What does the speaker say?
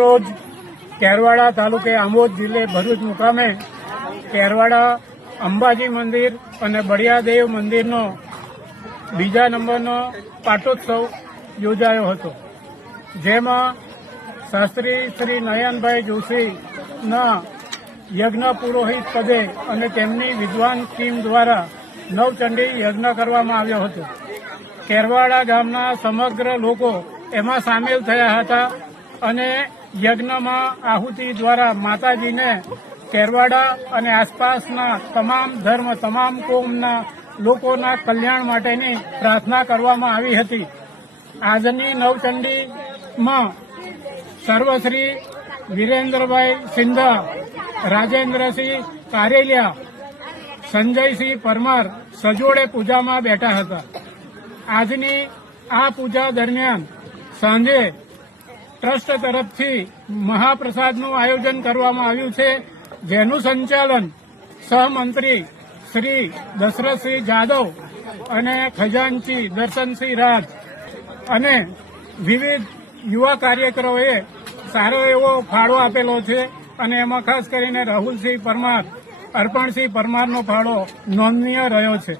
રોજ કેરવાડા તાલુકે આમોદ જિલ્લે ભરૂચ મુકામે કેરવાડા અંબાજી મંદિર અને બળિયાદેવ મંદિરનો બીજા નંબરનો પાટોત્સવ યોજાયો હતો, જેમાં શાસ્ત્રી શ્રી નયનભાઈ જોશીના યજ્ઞ પુરોહિત પદે અને તેમની વિદ્વાન ટીમ દ્વારા નવચંડી યજ્ઞ કરવામાં આવ્યો હતો. કેરવાડા ગામના સમગ્ર લોકો એમાં સામેલ થયા હતા અને યજ્ઞમાં આહુતિ દ્વારા માતાજીને કેરવાડા અને આસપાસના તમામ ધર્મ, તમામ કોમના લોકોના કલ્યાણ માટેની પ્રાર્થના કરવામાં આવી હતી. આજની નવચંડીમાં સર્વશ્રી વિરેન્દ્રભાઈ સિંધા, રાજેન્દ્રસિંહ કારેલિયા, સંજયસિંહ પરમાર સજોડે પૂજામાં બેઠા હતા. આજની આ પૂજા દરમિયાન સાંજે ટ્રસ્ટ તરફથી મહાપ્રસાદનું આયોજન કરવામાં આવ્યું છે, જેનું સંચાલન સહમંત્રી શ્રી દશરથસિંહ જાદવ અને ખજાનચી દર્શનસિંહ રાજ અને વિવિધ યુવા કાર્યકરોએ સારો એવો ફાળો આપેલો છે અને એમાં ખાસ કરીને રાહુલસિંહ પરમાર, અર્પણસિંહ પરમારનો ફાળો નોંધનીય રહ્યો છે.